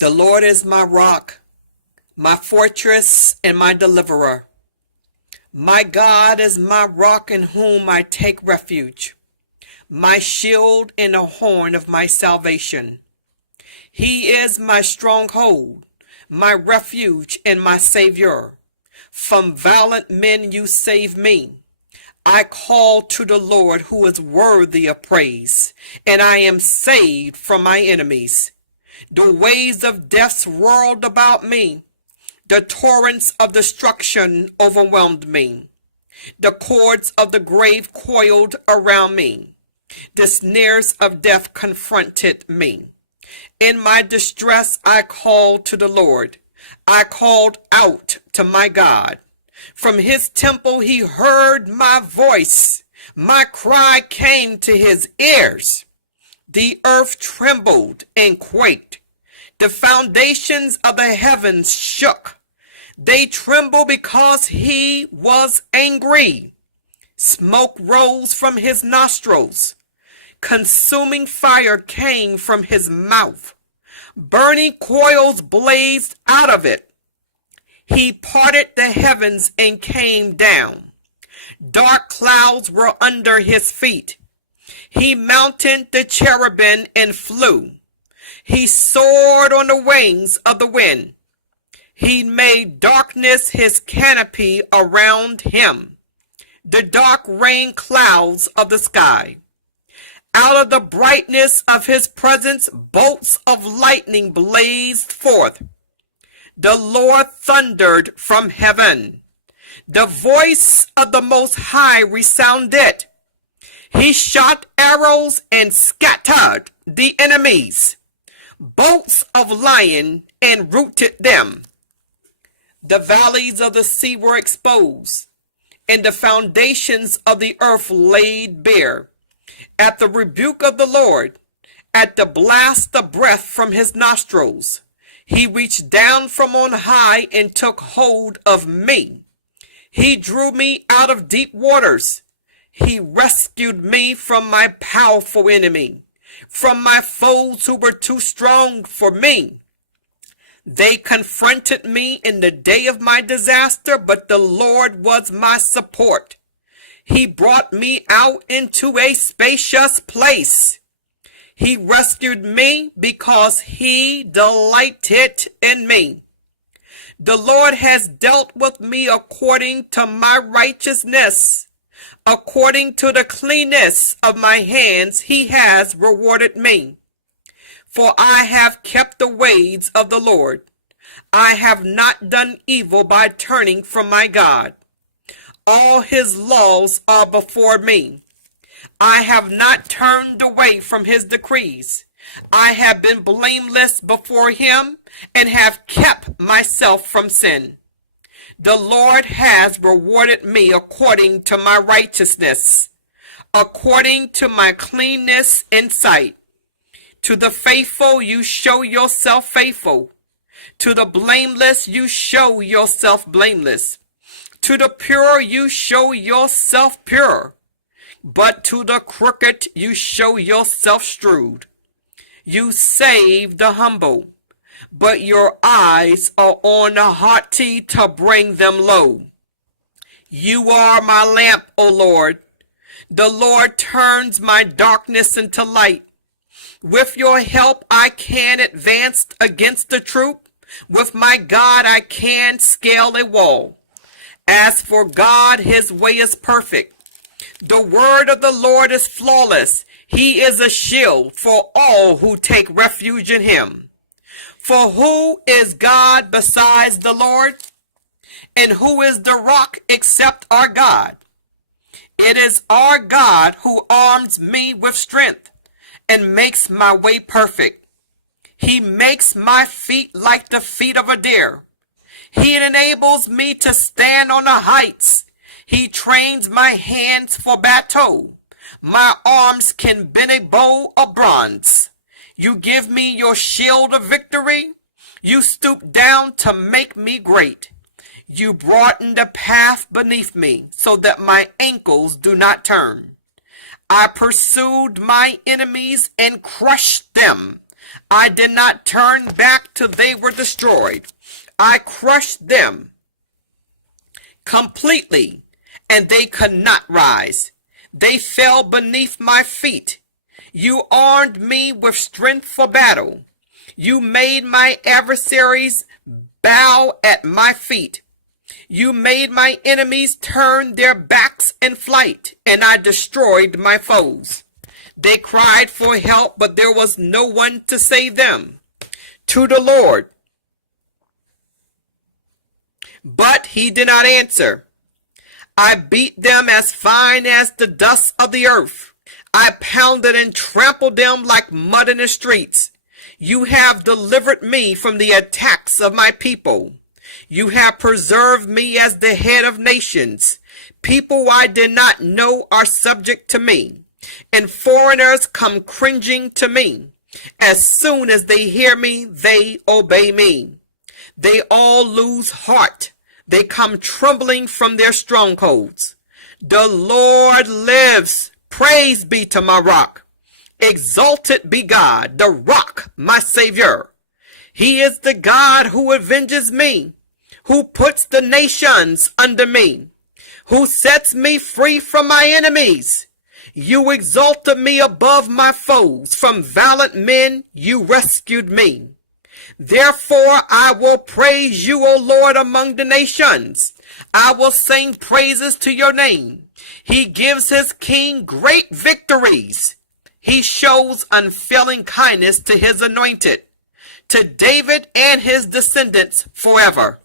The Lord is my rock, my fortress, and my deliverer. My God is my rock in whom I take refuge, my shield and the horn of my salvation. He is my stronghold, my refuge, and my Savior. From violent men you save me. I call to the Lord who is worthy of praise, and I am saved from my enemies. The waves of death whirled about me. The torrents of destruction overwhelmed me. The cords of the grave coiled around me. The snares of death confronted me. In my distress I called to the Lord. I called out to my God. From his temple he heard my voice. My cry came to his ears. The earth trembled and quaked. The foundations of the heavens shook. They trembled because he was angry. Smoke rose from his nostrils. Consuming fire came from his mouth. Burning coals blazed out of it. He parted the heavens and came down. Dark clouds were under his feet. He mounted the cherubim and flew. He soared on the wings of the wind. He made darkness his canopy around him, the dark rain clouds of the sky. Out of the brightness of his presence, bolts of lightning blazed forth. The Lord thundered from heaven. The voice of the Most High resounded. He shot arrows and scattered the enemies. Bolts of lion and rooted them. The valleys of the sea were exposed, and the foundations of the earth laid bare. At the rebuke of the Lord, at the blast of breath from his nostrils, he reached down from on high and took hold of me. He drew me out of deep waters. He rescued me from my powerful enemy, from my foes who were too strong for me. They confronted me in the day of my disaster, but the Lord was my support. He brought me out into a spacious place. He rescued me because he delighted in me. The Lord has dealt with me according to my righteousness. According to the cleanness of my hands, he has rewarded me. For I have kept the ways of the Lord. I have not done evil by turning from my God. All his laws are before me. I have not turned away from his decrees. I have been blameless before him and have kept myself from sin. The Lord has rewarded me according to my righteousness, according to my cleanness in sight. To the faithful you show yourself faithful. To the blameless you show yourself blameless. To the pure you show yourself pure. But to the crooked you show yourself shrewd. You save the humble, but your eyes are on the haughty to bring them low. You are my lamp, O Lord. The Lord turns my darkness into light. With your help I can advance against the troop. With my God I can scale a wall. As for God, his way is perfect. The word of the Lord is flawless. He is a shield for all who take refuge in him. For who is God besides the Lord? And who is the rock except our God? It is our God who arms me with strength and makes my way perfect. He makes my feet like the feet of a deer. He enables me to stand on the heights. He trains my hands for battle. My arms can bend a bow of bronze. You give me your shield of victory. You stoop down to make me great. You broaden the path beneath me so that my ankles do not turn. I pursued my enemies and crushed them. I did not turn back till they were destroyed. I crushed them completely, and they could not rise. They fell beneath my feet. You armed me with strength for battle. You made my adversaries bow at my feet. You made my enemies turn their backs in flight, and I destroyed my foes. They cried for help, but there was no one to save them. To the Lord, but he did not answer. I beat them as fine as the dust of the earth. I pounded and trampled them like mud in the streets. You have delivered me from the attacks of my people. You have preserved me as the head of nations. People I did not know are subject to me, and foreigners come cringing to me. As soon as they hear me, they obey me. They all lose heart. They come trembling from their strongholds. The Lord lives. Praise be to my rock. Exalted be God, the rock, my Savior. He is the God who avenges me, who puts the nations under me, who sets me free from my enemies. You exalted me above my foes. From valiant men you rescued me. Therefore I will praise you, O Lord, among the nations. I will sing praises to your name. He gives his king great victories. He shows unfailing kindness to his anointed, to David and his descendants forever.